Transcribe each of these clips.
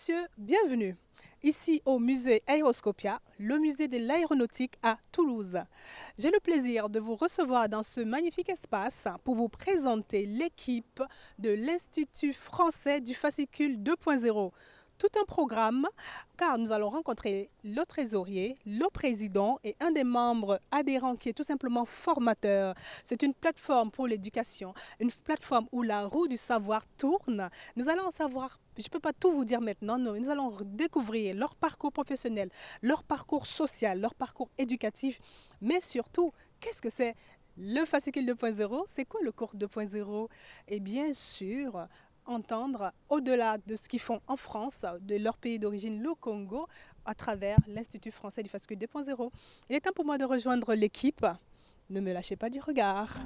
messieurs, bienvenue. Ici au musée Aéroscopia, le musée de l'aéronautique à Toulouse. J'ai le plaisir de vous recevoir dans ce magnifique espace pour vous présenter l'équipe de l'Institut français du fascicule 2.0. Tout un programme, car nous allons rencontrer le trésorier, le président et un des membres adhérents qui est tout simplement formateur. C'est une plateforme pour l'éducation, une plateforme où la roue du savoir tourne. Nous allons en savoir, je ne peux pas tout vous dire maintenant, nous allons découvrir leur parcours professionnel, leur parcours social, leur parcours éducatif, mais surtout, qu'est-ce que c'est le fascicule 2.0? C'est quoi le cours 2.0? Et bien sûr, entendre au-delà de ce qu'ils font en France, de leur pays d'origine, le Congo, à travers l'Institut français du fascicule 2.0. Il est temps pour moi de rejoindre l'équipe. Ne me lâchez pas du regard.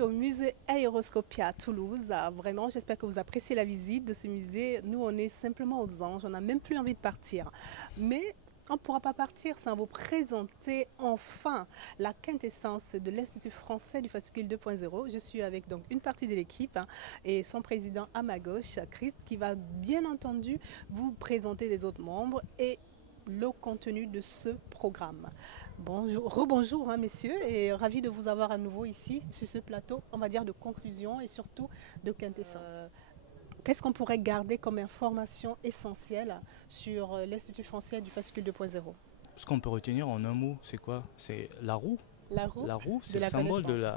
Au musée Aéroscopia à Toulouse. Vraiment, j'espère que vous appréciez la visite de ce musée. Nous, on est simplement aux anges, on n'a même plus envie de partir. Mais on ne pourra pas partir sans vous présenter enfin la quintessence de l'Institut français du fascicule 2.0. Je suis avec donc une partie de l'équipe et son président à ma gauche, Christ, qui va bien entendu vous présenter les autres membres et le contenu de ce programme. Bonjour, rebonjour messieurs, et ravi de vous avoir à nouveau ici sur ce plateau, on va dire de conclusion et surtout de quintessence. Qu'est-ce qu'on pourrait garder comme information essentielle sur l'Institut français du fascicule 2.0? Ce qu'on peut retenir en un mot, c'est quoi? C'est la roue. La roue, c'est le symbole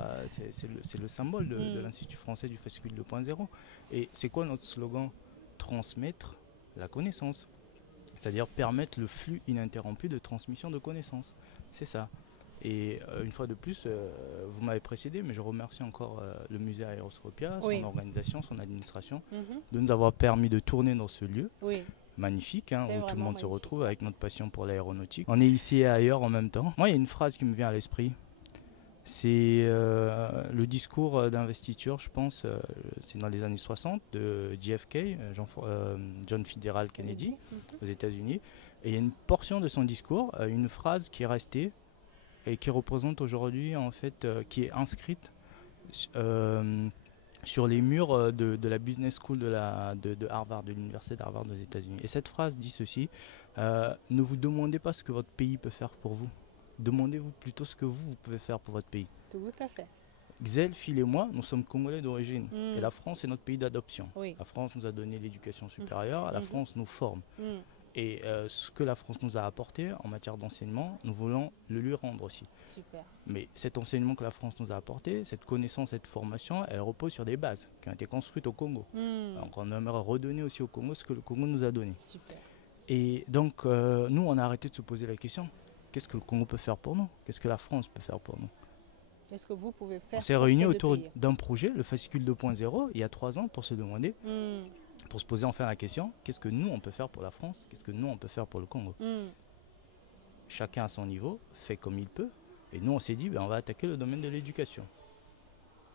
c'est le symbole de l'Institut français du fascicule 2.0. Et c'est quoi notre slogan? Transmettre la connaissance. C'est-à-dire permettre le flux ininterrompu de transmission de connaissances. C'est ça. Et une fois de plus, vous m'avez précédé, mais je remercie encore le musée Aéroscopia, son organisation, son administration, de nous avoir permis de tourner dans ce lieu magnifique, où tout le monde se retrouve avec notre passion pour l'aéronautique. On est ici et ailleurs en même temps. Moi, il y a une phrase qui me vient à l'esprit. C'est le discours d'investiture, je pense, c'est dans les années 60 de JFK, John Fitzgerald Kennedy, aux États-Unis. Et il y a une portion de son discours, une phrase qui est restée et qui représente aujourd'hui, en fait, qui est inscrite sur les murs de la Business School de Harvard, de l'université d'Harvard aux États-Unis. Et cette phrase dit ceci: ne vous demandez pas ce que votre pays peut faire pour vous. Demandez-vous plutôt ce que vous pouvez faire pour votre pays. Tout à fait. Xel, Phil et moi, nous sommes Congolais d'origine. Et la France est notre pays d'adoption. La France nous a donné l'éducation supérieure, la France nous forme. Et ce que la France nous a apporté en matière d'enseignement, nous voulons le lui rendre aussi. Super. Mais cet enseignement que la France nous a apporté, cette connaissance, cette formation, elle repose sur des bases qui ont été construites au Congo. Donc on aimerait redonner aussi au Congo ce que le Congo nous a donné. Super. Et donc nous, on a arrêté de se poser la question: qu'est-ce que le Congo peut faire pour nous? Qu'est-ce que la France peut faire pour nous? Qu'est-ce que vous pouvez faire? On s'est réunis autour d'un projet, le fascicule 2.0, il y a 3 ans, pour se demander, pour se poser enfin la question: qu'est-ce que nous on peut faire pour la France? Qu'est-ce que nous on peut faire pour le Congo? Chacun à son niveau fait comme il peut, et nous on s'est dit, on va attaquer le domaine de l'éducation.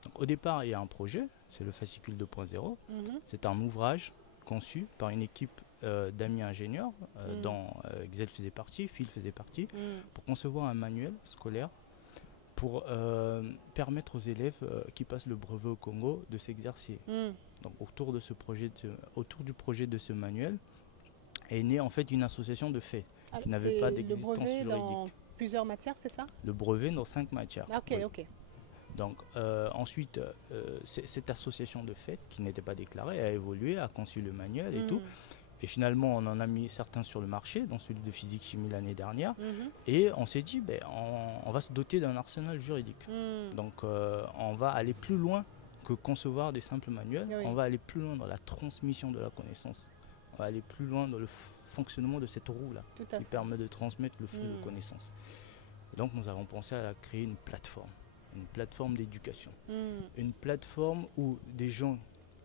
Donc, au départ, il y a un projet, c'est le fascicule 2.0. C'est un ouvrage conçu par une équipe d'amis ingénieurs dont Xel faisait partie, Phil faisait partie, pour concevoir un manuel scolaire pour permettre aux élèves qui passent le brevet au Congo de s'exercer. Donc autour du projet de ce manuel est née en fait une association de faits qui n'avait pas d'existence juridique. Dans plusieurs matières, c'est ça? Le brevet dans 5 matières. Ok. Donc ensuite, cette association de faits qui n'était pas déclarée a évolué, a conçu le manuel et tout. Et finalement, on en a mis certains sur le marché, dont celui de physique-chimie l'année dernière. Et on s'est dit, on va se doter d'un arsenal juridique. Donc, on va aller plus loin que concevoir des simples manuels. Oui. On va aller plus loin dans la transmission de la connaissance. On va aller plus loin dans le fonctionnement de cette roue-là, qui permet de transmettre le flux de connaissances. Et donc, nous avons pensé à créer une plateforme d'éducation. Une plateforme où des gens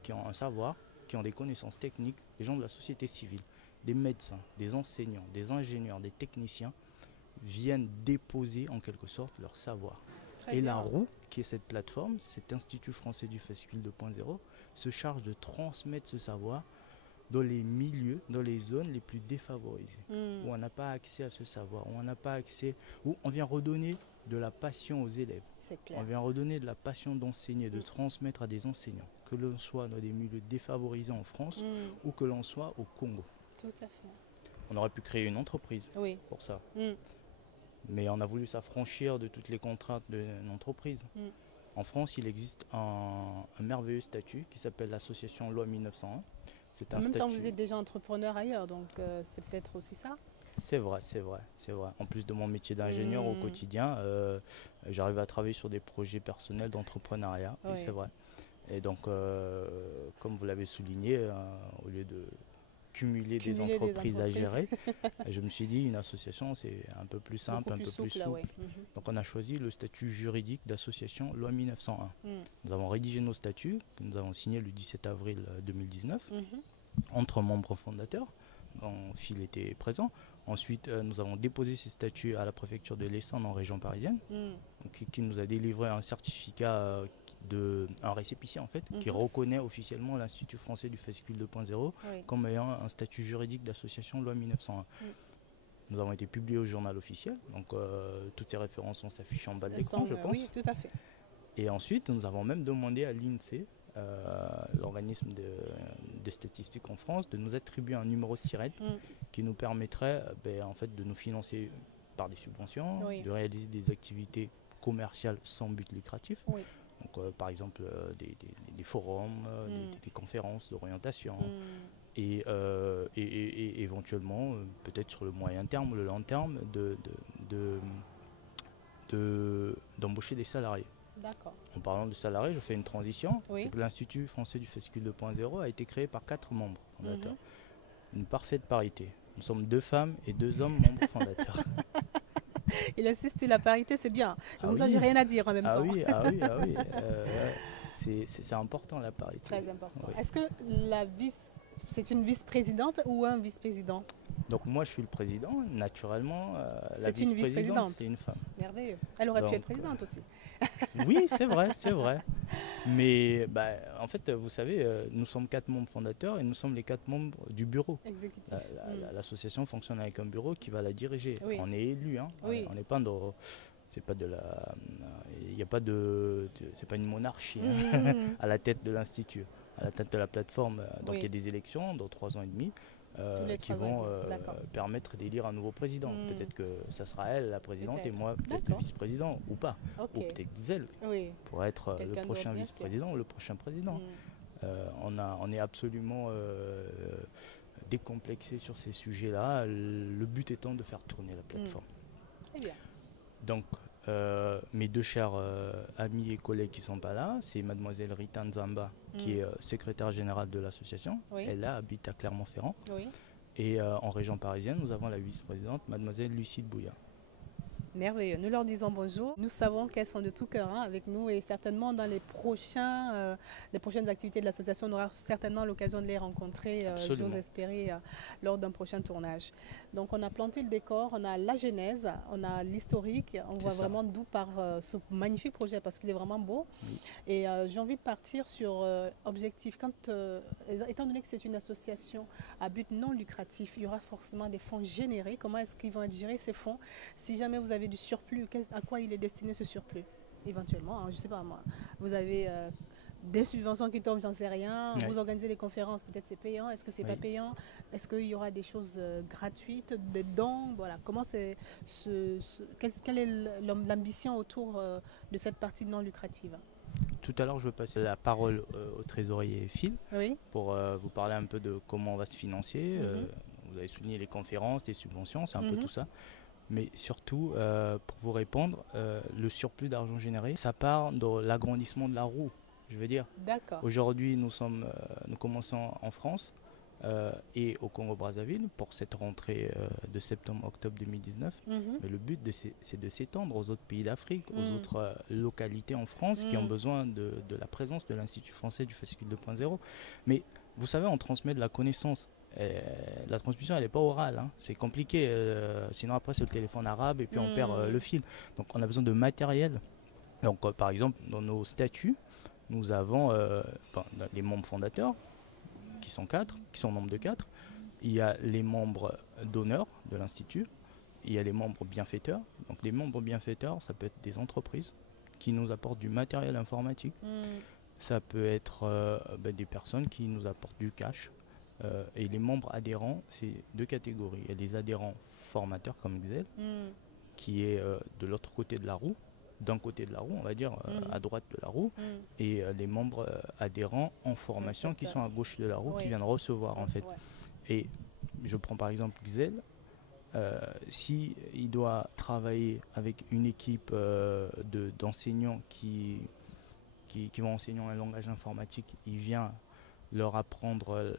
qui ont un savoir, qui ont des connaissances techniques, des gens de la société civile, des médecins, des enseignants, des ingénieurs, des techniciens, viennent déposer en quelque sorte leur savoir. Et la roue, qui est cette plateforme, cet Institut français du fascicule 2.0, se charge de transmettre ce savoir dans les milieux, dans les zones les plus défavorisées, où on n'a pas accès à ce savoir, où on n'a pas accès, où on vient redonner de la passion aux élèves. On vient redonner de la passion d'enseigner, de transmettre à des enseignants, que l'on soit dans des milieux défavorisés en France ou que l'on soit au Congo. Tout à fait. On aurait pu créer une entreprise pour ça. Mais on a voulu s'affranchir de toutes les contraintes d'une entreprise. En France, il existe un merveilleux statut qui s'appelle l'association Loi 1901. En même temps, vous êtes déjà entrepreneur ailleurs, donc c'est peut-être aussi ça. C'est vrai. En plus de mon métier d'ingénieur au quotidien, j'arrive à travailler sur des projets personnels d'entrepreneuriat, oui, c'est vrai. Et donc, comme vous l'avez souligné, au lieu de cumuler des entreprises à gérer, je me suis dit une association c'est un peu plus simple, un peu plus souple. Donc on a choisi le statut juridique d'association Loi 1901. Nous avons rédigé nos statuts, que nous avons signés le 17 avril 2019, entre membres fondateurs, dont Phil était présent. Ensuite, nous avons déposé ces statuts à la préfecture de l'Essonne en région parisienne, qui nous a délivré un certificat un récépissé en fait, qui reconnaît officiellement l'Institut français du fascicule 2.0 comme ayant un statut juridique d'association Loi 1901. Nous avons été publiés au journal officiel, donc toutes ces références sont affichées en bas de l'écran, je pense. Oui, tout à fait. Et ensuite, nous avons même demandé à l'INSEE, l'organisme de statistiques en France, de nous attribuer un numéro SIRET qui nous permettrait en fait, de nous financer par des subventions, de réaliser des activités commerciales sans but lucratif. Donc, par exemple des forums, des conférences d'orientation et éventuellement peut-être sur le moyen terme ou le long terme d'embaucher des salariés. En parlant de salariés, je fais une transition. C'est que l'Institut français du fascicule 2.0 a été créé par 4 membres fondateurs. Une parfaite parité. Nous sommes 2 femmes et 2 hommes membres fondateurs. Il insiste sur la parité, c'est bien. Comme ça, j'ai rien à dire en même temps. C'est important la parité. Très important. Est-ce que c'est une vice-présidente ou un vice-président? Donc moi je suis le président, naturellement la c'est une vice-présidente. C'est une femme. Merveilleux. Elle aurait pu être présidente aussi. Oui, c'est vrai. Mais en fait, vous savez, nous sommes 4 membres fondateurs et nous sommes les 4 membres du bureau. Exécutif. L'association fonctionne avec un bureau qui va la diriger. On est élu, hein. On n'est pas dans... C'est pas de la... Il n'y a pas de... C'est pas une monarchie à la tête de l'Institut, à la tête de la plateforme. Donc il y a des élections dans 3 ans et demi. Qui vont permettre d'élire un nouveau président. Peut-être que ça sera elle la présidente et moi peut-être le vice-président ou pas. Ou peut-être elle pour être le prochain vice-président ou le prochain président. On est absolument décomplexé sur ces sujets-là. Le but étant de faire tourner la plateforme. Très bien. Donc mes 2 chers amis et collègues qui ne sont pas là, c'est mademoiselle Rita Nzamba qui est secrétaire générale de l'association. Elle habite à Clermont-Ferrand. Et en région parisienne, nous avons la vice-présidente, mademoiselle Lucide Bouya. Merveilleux. Nous leur disons bonjour. Nous savons qu'elles sont de tout cœur avec nous et certainement dans les prochaines activités de l'association, on aura certainement l'occasion de les rencontrer, j'ose espérer, lors d'un prochain tournage. Donc on a planté le décor, on a la genèse, on a l'historique, on voit vraiment d'où part ce magnifique projet parce qu'il est vraiment beau. Et j'ai envie de partir sur objectif. Étant donné que c'est une association à but non lucratif, il y aura forcément des fonds générés. Comment est-ce qu'ils vont être gérés ces fonds? Si jamais vous avez du surplus, à quoi il est destiné ce surplus? Éventuellement, je ne sais pas moi, vous avez des subventions qui tombent, j'en sais rien, vous organisez des conférences, peut-être c'est payant, est-ce que c'est pas payant? Est-ce qu'il y aura des choses gratuites, des dons? Voilà, comment quelle est l'ambition autour de cette partie non lucrative? tout à l'heure, je vais passer la parole au trésorier Phil Oui. pour vous parler un peu de comment on va se financer. Mhm. Vous avez souligné les conférences, les subventions, c'est un peu Mhm. tout ça. Mais surtout, pour vous répondre, le surplus d'argent généré, ça part de l'agrandissement de la roue. Je veux dire, D'accord. aujourd'hui, nous commençons en France et au Congo-Brazzaville pour cette rentrée de septembre-octobre 2019. Mhm. Mais le but, c'est de s'étendre aux autres pays d'Afrique, aux Mm. autres localités en France qui ont Mm. besoin de la présence de l'Institut français du fascicule 2.0. Mais vous savez, on transmet de la connaissance. La transmission, elle n'est pas orale, hein. C'est compliqué. Sinon, après, c'est le téléphone arabe et puis on perd le fil. Donc, on a besoin de matériel. Donc, par exemple, dans nos statuts, nous avons les membres fondateurs, qui sont 4, qui sont au nombre de 4. Il y a les membres d'honneur de l'Institut. Il y a les membres bienfaiteurs. Donc, les membres bienfaiteurs, ça peut être des entreprises qui nous apportent du matériel informatique. Mm. Ça peut être des personnes qui nous apportent du cash. Et les membres adhérents, c'est 2 catégories. Il y a les adhérents formateurs comme Xel, Mm. qui est de l'autre côté de la roue, d'un côté de la roue, on va dire, à droite de la roue, Mm. et les membres adhérents en formation qui sont à gauche de la roue, Oui. qui viennent recevoir en fait. Ouais. Et je prends par exemple Xel, si il doit travailler avec une équipe d'enseignants qui vont enseigner un langage informatique, il vient leur apprendre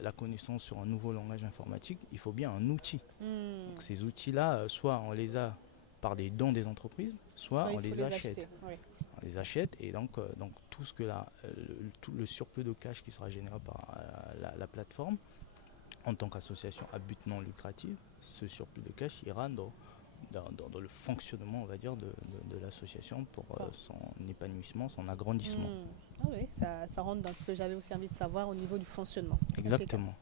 la connaissance sur un nouveau langage informatique, il faut bien un outil. Mm. Donc ces outils-là, soit on les a par des dons des entreprises, soit Ouais, on il faut les achète. acheter. Oui. On les achète et donc tout ce que tout le surplus de cash qui sera généré par la plateforme, en tant qu'association à but non lucratif, ce surplus de cash ira dans le fonctionnement, on va dire, de l'association pour son épanouissement, son agrandissement. Ah oui, ça rentre dans ce que j'avais aussi envie de savoir au niveau du fonctionnement. Exactement.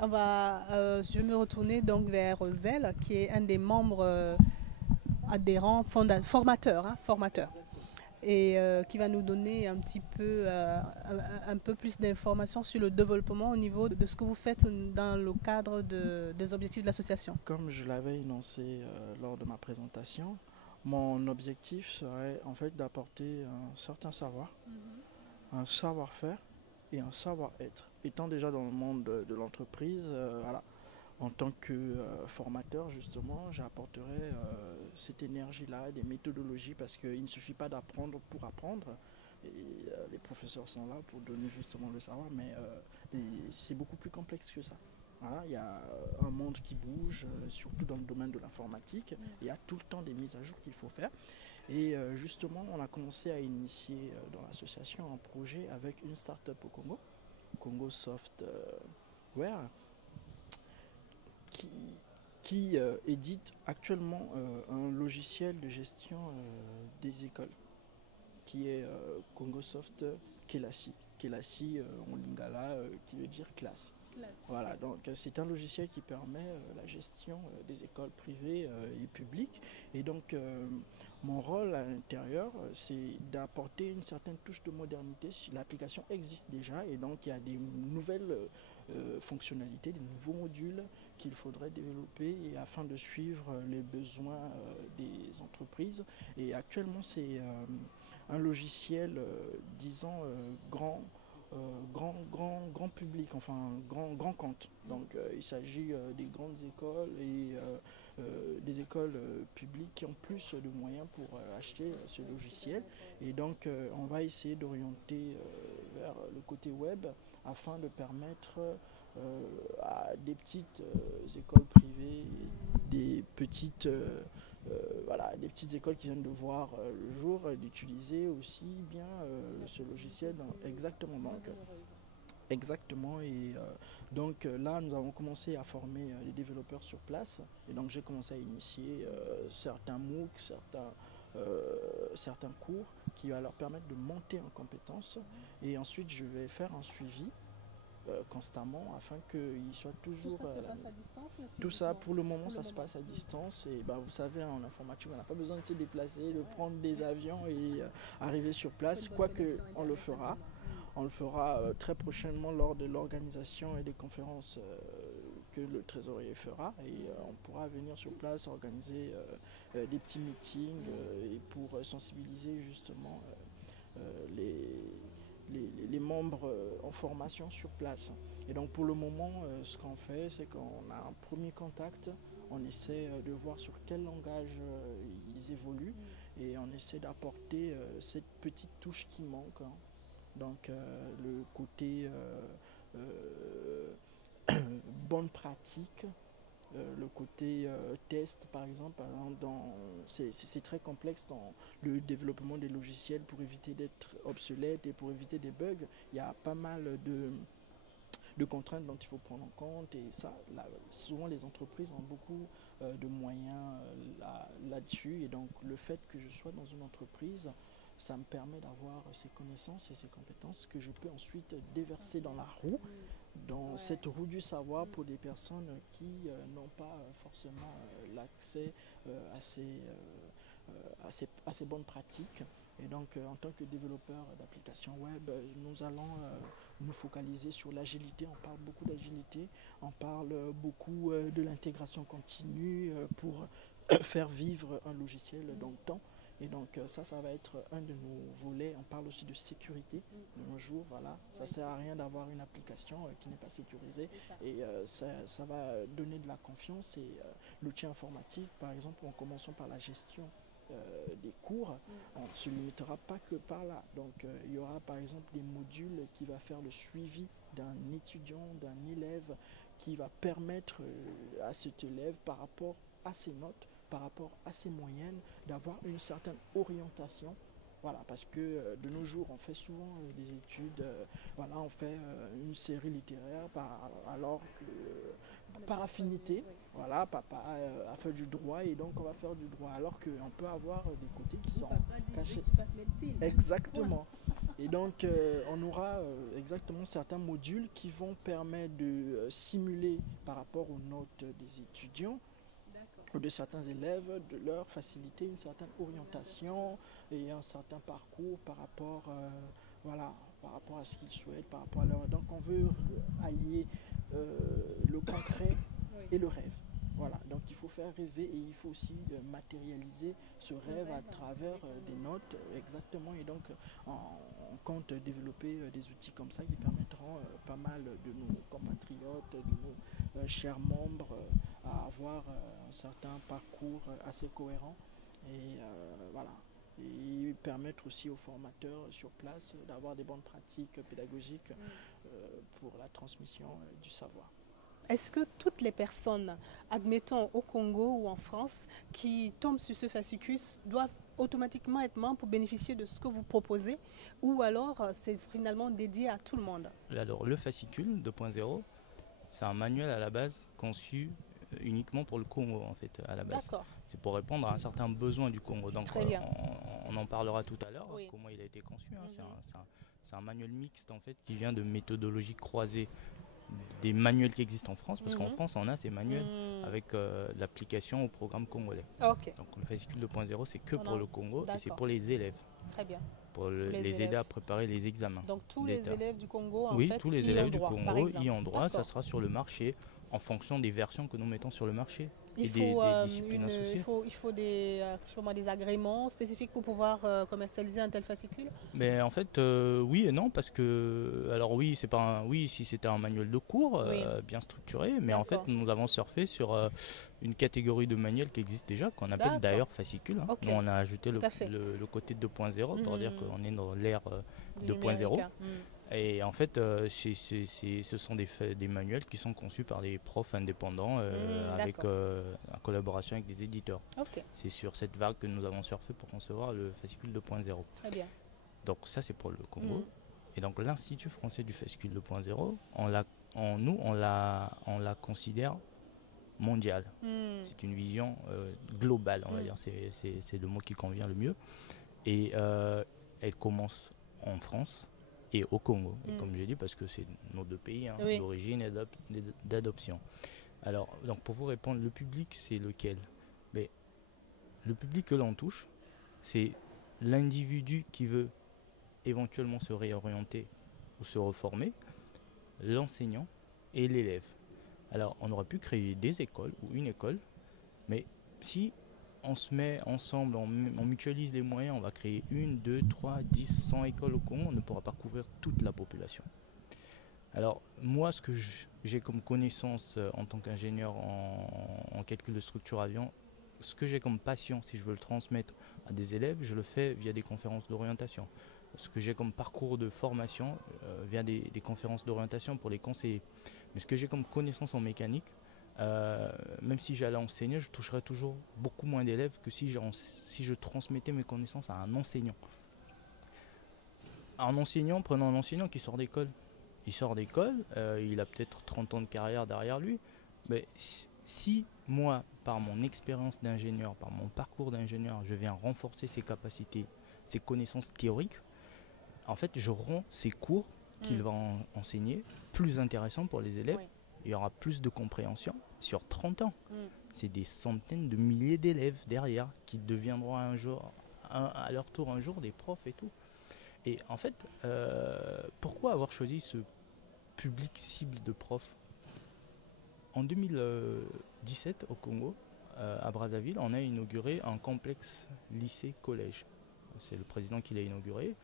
Je vais me retourner donc vers Zel, qui est un des membres adhérents, formateurs, et qui va nous donner un petit peu, un peu plus d'informations sur le développement au niveau de ce que vous faites dans le cadre des objectifs de l'association. Comme je l'avais énoncé lors de ma présentation, mon objectif serait en fait d'apporter un certain savoir, un savoir-faire et un savoir-être. Étant déjà dans le monde de l'entreprise, voilà, en tant que formateur justement, j'apporterai cette énergie-là, des méthodologies, parce qu'il ne suffit pas d'apprendre pour apprendre. Et les professeurs sont là pour donner justement le savoir, mais c'est beaucoup plus complexe que ça. Voilà, il y a un monde qui bouge, surtout dans le domaine de l'informatique. Il y a tout le temps des mises à jour qu'il faut faire. Et justement, on a commencé à initier dans l'association un projet avec une start-up au Congo, Congo Software, qui édite actuellement un logiciel de gestion des écoles, qui est Congo Soft Kelasi. Kelasi en lingala, qui veut dire classe. Voilà, donc c'est un logiciel qui permet la gestion des écoles privées et publiques. Et donc mon rôle à l'intérieur, c'est d'apporter une certaine touche de modernité. L'application existe déjà et donc il y a des nouvelles fonctionnalités, des nouveaux modules qu'il faudrait développer et afin de suivre les besoins des entreprises. Et actuellement c'est un logiciel, disons, grand public, enfin grand compte. Donc il s'agit des grandes écoles et des écoles publiques qui ont plus de moyens pour acheter ce logiciel. Et donc on va essayer d'orienter vers le côté web afin de permettre à des petites écoles privées, des petites des petites écoles qui viennent de voir le jour, d'utiliser aussi bien ce logiciel. Exactement. Donc, exactement. Et donc là, nous avons commencé à former les développeurs sur place. Et donc, j'ai commencé à initier certains MOOC, certains cours qui va leur permettre de monter en compétences. Et ensuite, je vais faire un suivi constamment afin qu'ils soient toujours... Tout ça se passe à distance? Tout ça, pour le moment, ça se passe à distance. Et vous savez, en informatique, on n'a pas besoin de se déplacer, de prendre des avions et arriver sur place. Quoique, on le fera. On le fera très prochainement lors de l'organisation et des conférences que le trésorier fera. Et on pourra venir sur place, organiser des petits meetings et pour sensibiliser justement les membres en formation sur place. Et donc pour le moment, ce qu'on fait, c'est qu'on a un premier contact, on essaie de voir sur quel langage ils évoluent et on essaie d'apporter cette petite touche qui manque. Hein. Donc le côté bonne pratique, le côté test par exemple, c'est très complexe dans le développement des logiciels pour éviter d'être obsolète et pour éviter des bugs. Il y a pas mal de contraintes dont il faut prendre en compte et ça, souvent les entreprises ont beaucoup de moyens là-dessus et donc le fait que je sois dans une entreprise, ça me permet d'avoir ces connaissances et ces compétences que je peux ensuite déverser dans la roue, dans cette roue du savoir pour des personnes qui n'ont pas forcément l'accès à ces bonnes pratiques. Et donc, en tant que développeur d'applications web, nous allons nous focaliser sur l'agilité. On parle beaucoup d'agilité, on parle beaucoup de l'intégration continue pour faire vivre un logiciel dans le temps. Et donc ça va être un de nos volets. On parle aussi de sécurité de nos jours. Voilà. Ça ne sert à rien d'avoir une application qui n'est pas sécurisée. Et ça va donner de la confiance. Et l'outil informatique, par exemple, en commençant par la gestion des cours, on ne se limitera pas que par là. Donc il y aura par exemple des modules qui vont faire le suivi d'un étudiant, d'un élève, qui va permettre à cet élève par rapport à ses notes, par rapport à ses moyennes, d'avoir une certaine orientation. Voilà, parce que de nos jours, on fait souvent des études, voilà, on fait une série littéraire alors que par affinité, voilà, papa a fait du droit et donc on va faire du droit, alors qu'on peut avoir des côtés qui sont cachés. Exactement. Et donc on aura exactement certains modules qui vont permettre de simuler par rapport aux notes des étudiants ou de certains élèves, de leur faciliter une certaine orientation et un certain parcours par rapport, par rapport à ce qu'ils souhaitent, par rapport à leur... Donc on veut allier le concret et le rêve. Voilà, donc il faut faire rêver et il faut aussi matérialiser ce rêve à travers des notes, exactement. Et donc on compte développer des outils comme ça qui permettront pas mal de nos compatriotes, de nos chers membres à avoir un certain parcours assez cohérent et voilà. Et permettre aussi aux formateurs sur place d'avoir des bonnes pratiques pédagogiques pour la transmission du savoir. Est-ce que toutes les personnes, admettons au Congo ou en France, qui tombent sur ce fascicus doivent automatiquement être membres pour bénéficier de ce que vous proposez, ou alors c'est finalement dédié à tout le monde? Alors le fascicule 2.0, c'est un manuel à la base conçu uniquement pour le Congo en fait à la base. D'accord. C'est pour répondre à un certain besoin du Congo. Donc Très bien. on en parlera tout à l'heure, Oui. comment il a été conçu. C'est un manuel mixte en fait qui vient de méthodologies croisées des manuels qui existent en France, parce qu'en France on a ces manuels avec l'application au programme congolais. Ok. Donc le fascicule 2.0 c'est que pour le Congo et c'est D'accord. pour les élèves. Très bien. Pour les aider à préparer les examens. Donc tous les élèves du Congo, oui, fait, tous les y élèves ont du droit, Congo y ont droit. Ça sera sur le marché en fonction des versions que nous mettons sur le marché il et faut, des disciplines associées. Il faut des agréments spécifiques pour pouvoir commercialiser un tel fascicule? Mais en fait, oui et non, parce que, alors oui, c'est pas oui, si c'était un manuel de cours bien structuré, mais en fait, nous avons surfé sur une catégorie de manuels qui existe déjà, qu'on appelle d'ailleurs fascicule. Hein. Okay. On a ajouté le côté 2.0 pour dire qu'on est dans l'ère 2.0. Et en fait, ce sont des manuels qui sont conçus par des profs indépendants avec en collaboration avec des éditeurs. Okay. C'est sur cette vague que nous avons surfé pour concevoir le fascicule 2.0. Très bien. Donc ça, c'est pour le Congo. Et donc l'Institut français du fascicule 2.0, on la considère mondiale. C'est une vision globale, on va dire. C'est le mot qui convient le mieux. Et elle commence en France et au Congo, et comme j'ai dit, parce que c'est nos deux pays d'origine et d'adoption. Alors, donc pour vous répondre, le public, c'est lequel? Mais le public que l'on touche, c'est l'individu qui veut éventuellement se réorienter ou se reformer, l'enseignant et l'élève. Alors, on aurait pu créer des écoles ou une école, mais si on se met ensemble, on mutualise les moyens, on va créer 1, 2, 3, 10, 100 écoles au Congo, on ne pourra pas couvrir toute la population. Alors moi, ce que j'ai comme connaissance en tant qu'ingénieur en calcul de structure avion, ce que j'ai comme passion, si je veux le transmettre à des élèves, je le fais via des conférences d'orientation. Ce que j'ai comme parcours de formation via des conférences d'orientation pour les conseillers. Mais ce que j'ai comme connaissance en mécanique, même si j'allais enseigner, je toucherais toujours beaucoup moins d'élèves que si je transmettais mes connaissances à un enseignant. Prenons un enseignant qui sort d'école. Il sort d'école, il a peut-être 30 ans de carrière derrière lui. Mais si moi, par mon expérience d'ingénieur, par mon parcours d'ingénieur, je viens renforcer ses capacités, ses connaissances théoriques, en fait, je rends ces cours qu'il va enseigner plus intéressants pour les élèves. Oui. Il y aura plus de compréhension sur 30 ans. C'est des centaines de milliers d'élèves derrière qui deviendront un jour, à leur tour un jour des profs et tout. Et en fait, pourquoi avoir choisi ce public cible de profs? En 2017, au Congo, à Brazzaville, on a inauguré un complexe lycée-collège. C'est le président qui l'a inauguré.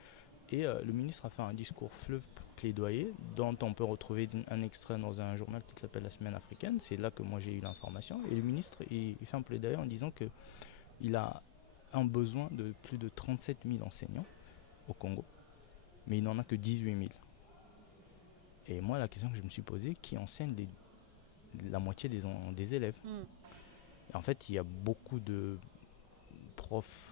Et le ministre a fait un discours fleuve plaidoyer dont on peut retrouver un extrait dans un journal qui s'appelle La Semaine africaine. C'est là que moi j'ai eu l'information. Et le ministre il fait un plaidoyer en disant qu'il a un besoin de plus de 37 000 enseignants au Congo. Mais il n'en a que 18 000. Et moi la question que je me suis posée, qui enseigne la moitié des élèves? Et en fait il y a beaucoup de profs,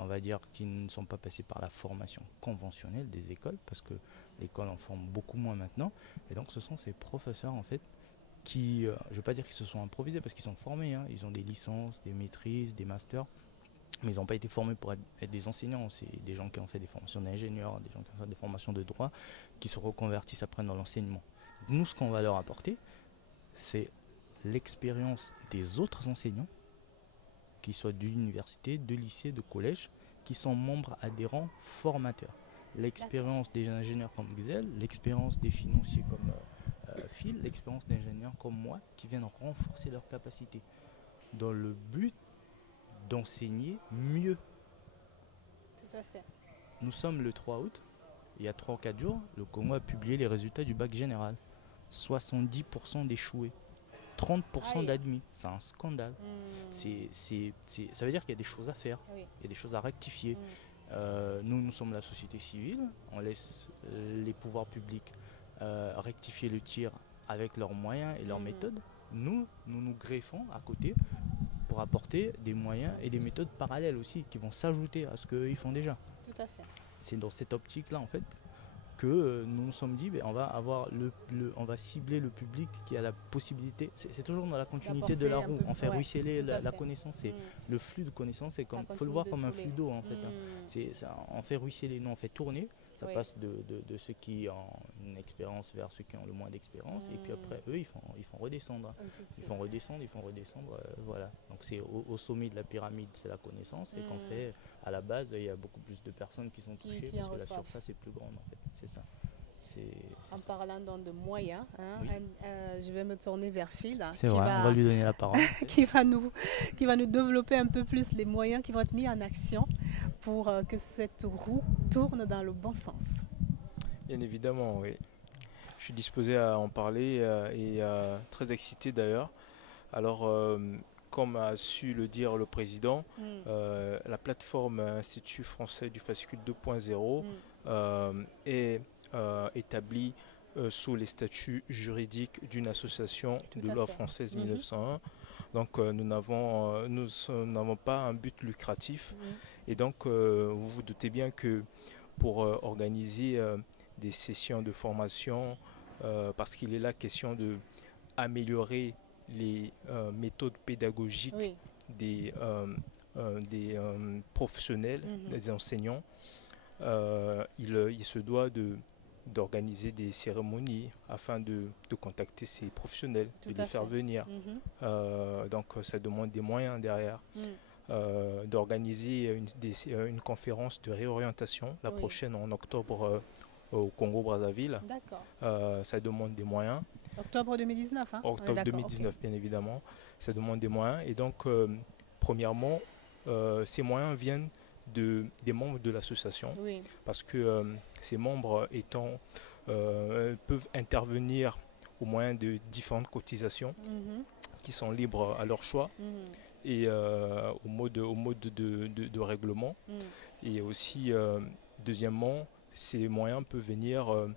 on va dire, qui ne sont pas passés par la formation conventionnelle des écoles, parce que l'école en forme beaucoup moins maintenant. Et donc ce sont ces professeurs en fait qui, je ne veux pas dire qu'ils se sont improvisés parce qu'ils sont formés, hein. Ils ont des licences, des maîtrises, des masters, mais ils n'ont pas été formés pour être des enseignants. C'est des gens qui ont fait des formations d'ingénieurs, des gens qui ont fait des formations de droit, qui se reconvertissent après dans l'enseignement. Nous, ce qu'on va leur apporter, c'est l'expérience des autres enseignants, qu'ils soient d'université, de lycée, de collège, qui sont membres adhérents formateurs. L'expérience des ingénieurs comme Xel, l'expérience des financiers comme Phil, l'expérience d'ingénieurs comme moi, qui viennent renforcer leurs capacités dans le but d'enseigner mieux. Tout à fait. Nous sommes le 3 août, il y a 3 ou 4 jours, le Congo a publié les résultats du bac général. 70% d'échoués. 30% d'admis, c'est un scandale. Ça veut dire qu'il y a des choses à faire, il y a des choses à rectifier. Nous sommes la société civile, on laisse les pouvoirs publics rectifier le tir avec leurs moyens et leurs méthodes. Nous greffons à côté pour apporter des moyens et des méthodes parallèles aussi qui vont s'ajouter à ce qu'ils font déjà. Tout à fait. C'est dans cette optique-là en fait que nous nous sommes dit, on va cibler le public qui a la possibilité, c'est toujours dans la continuité de la roue, on fait ruisseler la connaissance, et le flux de connaissances, il faut le voir comme un flux d'eau en fait. On fait ruisseler, on fait tourner, ça passe de ceux qui ont une expérience vers ceux qui ont le moins d'expérience, et puis après eux ils font redescendre, ils font redescendre, voilà. Donc c'est au sommet de la pyramide, c'est la connaissance, et qu'en fait à la base il y a beaucoup plus de personnes qui sont touchées parce que la surface est plus grande en fait. C'est ça. En parlant donc de moyens, je vais me tourner vers Phil. C'est vrai, on va lui donner la parole. qui va nous développer un peu plus les moyens qui vont être mis en action pour que cette roue tourne dans le bon sens. Bien évidemment, oui. Je suis disposé à en parler et très excité d'ailleurs. Alors, comme a su le dire le président, la plateforme Institut français du fascicule 2.0 est établie sous les statuts juridiques d'une association de loi française 1901. Donc nous n'avons pas un but lucratif. Et donc vous vous doutez bien que pour organiser des sessions de formation, parce qu'il est là question d'améliorer les méthodes pédagogiques des professionnels, des enseignants, il se doit d'organiser des cérémonies afin de contacter ces professionnels, de les faire venir. Donc ça demande des moyens derrière. D'organiser une conférence de réorientation, la prochaine en octobre au Congo-Brazzaville. Ça demande des moyens. Octobre 2019, hein? Octobre 2019, bien évidemment. Ça demande des moyens. Et donc, premièrement, ces moyens viennent des membres de l'association, Oui. parce que ces membres peuvent intervenir au moyen de différentes cotisations qui sont libres à leur choix et au mode de règlement. Et aussi, deuxièmement, ces moyens peuvent venir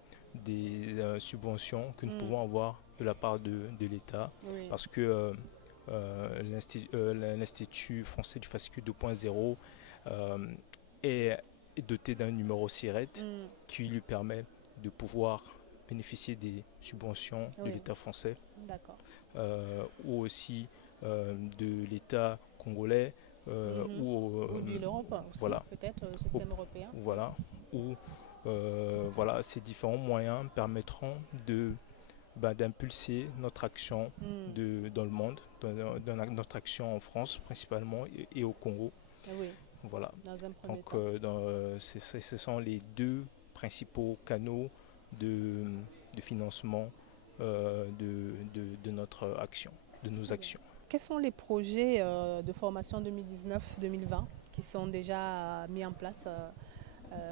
des subventions que nous pouvons avoir de la part de l'État, parce que l'Institut français du fascicule 2.0 est doté d'un numéro SIRET qui lui permet de pouvoir bénéficier des subventions de l'État français ou aussi de l'État congolais ou de l'Europe aussi, voilà, peut-être le système européen. Voilà, où voilà, ces différents moyens permettront d'impulser notre action dans le monde, notre action en France principalement et au Congo. Oui. Voilà. Dans un premier Donc ce sont les deux principaux canaux de financement de notre action, de nos actions. Quels sont les projets de formation 2019-2020 qui sont déjà mis en place,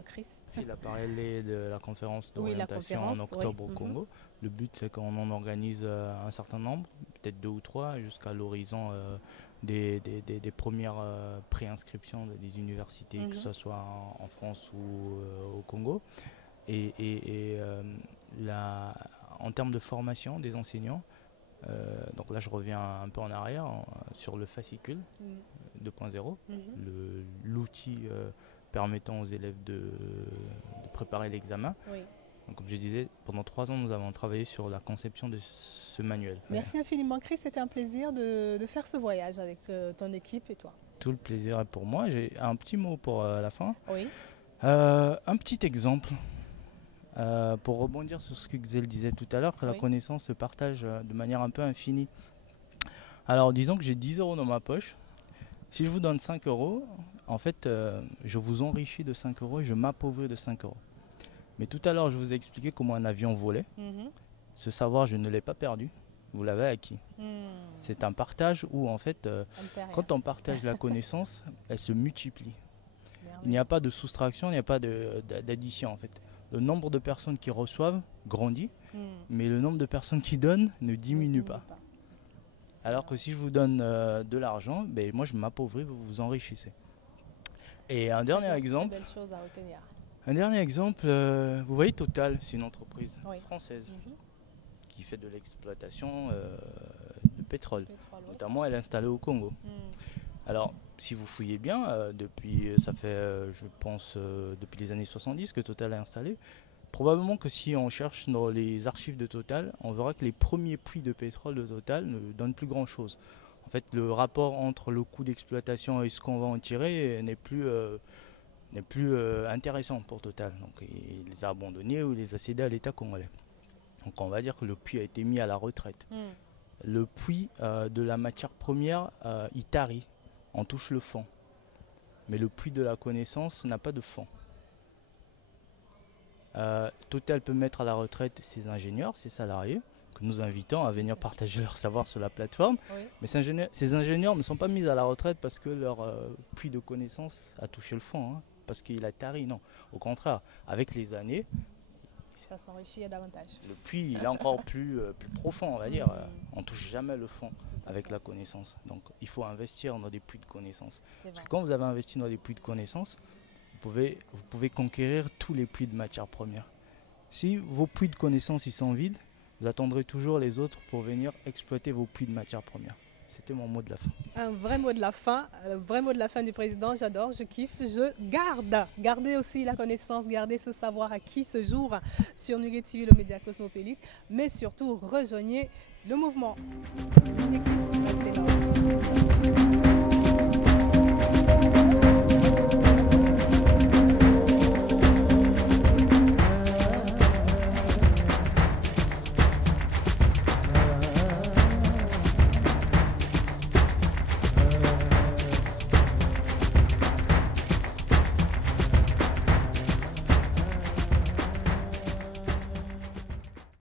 Chris? Il a parlé de la conférence d'orientation en octobre au Congo. Le but, c'est qu'on en organise un certain nombre, peut-être 2 ou 3, jusqu'à l'horizon des premières préinscriptions des universités, que ce soit en France ou au Congo. Et en termes de formation des enseignants, donc là je reviens un peu en arrière sur le fascicule 2.0, l'outil permettant aux élèves de préparer l'examen. Donc, comme je disais, pendant 3 ans, nous avons travaillé sur la conception de ce manuel. Merci infiniment, Chris. C'était un plaisir de faire ce voyage avec ton équipe et toi. Tout le plaisir est pour moi. J'ai un petit mot pour la fin. Oui. Un petit exemple. Pour rebondir sur ce que Xel disait tout à l'heure, que la connaissance se partage de manière un peu infinie. Alors, disons que j'ai 10 € dans ma poche. Si je vous donne 5 €, en fait, je vous enrichis de 5 € et je m'appauvris de 5 €. Mais tout à l'heure, je vous ai expliqué comment un avion volait. Ce savoir, je ne l'ai pas perdu. Vous l'avez acquis. C'est un partage où, en fait, quand on partage la connaissance, elle se multiplie. Il n'y a pas de soustraction, il n'y a pas d'addition, en fait. Le nombre de personnes qui reçoivent grandit, mais le nombre de personnes qui donnent ne diminue pas. Alors que si je vous donne de l'argent, ben, moi je m'appauvris, vous vous enrichissez. Et un dernier exemple. Belle chose à retenir. Un dernier exemple, vous voyez Total, c'est une entreprise française qui fait de l'exploitation de pétrole. Notamment elle est installée au Congo. Alors si vous fouillez bien, ça fait je pense depuis les années 70 que Total est installé. Probablement que si on cherche dans les archives de Total, on verra que les premiers puits de pétrole de Total ne donnent plus grand chose. En fait, le rapport entre le coût d'exploitation et ce qu'on va en tirer n'est plus intéressant pour Total. Donc il les a abandonnés ou il les a cédés à l'État congolais. Donc on va dire que le puits a été mis à la retraite. Le puits de la matière première, il tarit, on touche le fond. Mais le puits de la connaissance n'a pas de fond. Total peut mettre à la retraite ses ingénieurs, ses salariés, que nous invitons à venir partager leur savoir sur la plateforme. Mais ces ingénieurs ne sont pas mis à la retraite parce que leur puits de connaissances a touché le fond, parce qu'il a tari, non. Au contraire, avec les années, ça s'enrichit davantage. Le puits il est encore plus profond, on va dire. On ne touche jamais le fond avec la connaissance. Donc il faut investir dans des puits de connaissances. Parce que quand vous avez investi dans des puits de connaissances, vous pouvez conquérir tous les puits de matières premières. Si vos puits de connaissances ils sont vides, vous attendrez toujours les autres pour venir exploiter vos puits de matières premières. C'était mon mot de la fin. Un vrai mot de la fin, du président, j'adore, je kiffe, je garde. Gardez aussi la connaissance, gardez ce savoir acquis ce jour sur Nugget TV, le média cosmopolite, mais surtout rejoignez le mouvement.